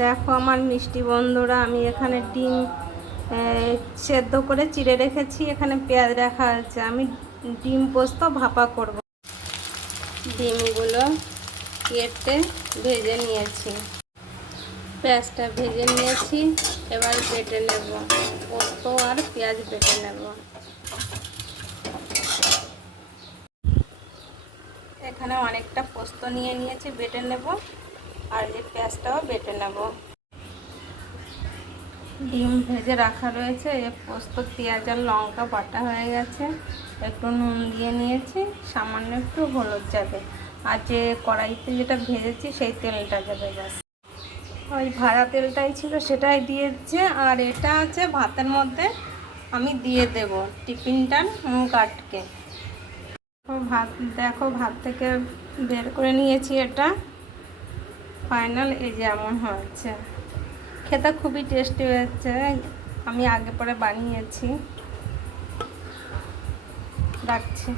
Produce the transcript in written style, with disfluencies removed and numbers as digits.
দেখো আমার মিষ্টি বন্ধুরা, আমি এখানে ডিম সেদ্ধ করে চিড়ে রেখেছি, এখানে পেঁয়াজ রাখা আছে। আমি ডিম পোস্ত ভাপা করব। ডিমগুলো কেটে ভেজে নিয়েছি, পেঁয়াজটা ভেজে নিয়েছি। এবার বেটে নেব, পোস্ত আর পেঁয়াজ বেটে নেব। এখানে অনেকটা পোস্ত নিয়ে নিয়েছি, বেটে নেব। আর এই পেঁয়াজটাও বেটে নেব। ডিম ভেজে রাখা রয়েছে, এ পোস্ত পেঁয়াজ আর লঙ্কা বাটা হয়ে গেছে। একটু নুন দিয়ে নিয়েছি, সামান্য একটু হলুদ যাবে। আর যে কড়াইতে যেটা ভেজেছি সেই তেলটা যাবে ব্যাস। ওই ভাজা তেলটাই ছিল সেটাই দিয়েছে। আর এটা আছে ভাতের মধ্যে আমি দিয়ে দেব টিফিনটার মুখ আটকে। ভাত দেখো, ভাত থেকে বের করে নিয়েছি, এটা ফাইনাল এই যেমন হয়েছে। খেতে খুবই টেস্টি হয়েছে, আমি আগে পরে বানিয়েছি। রাখছি।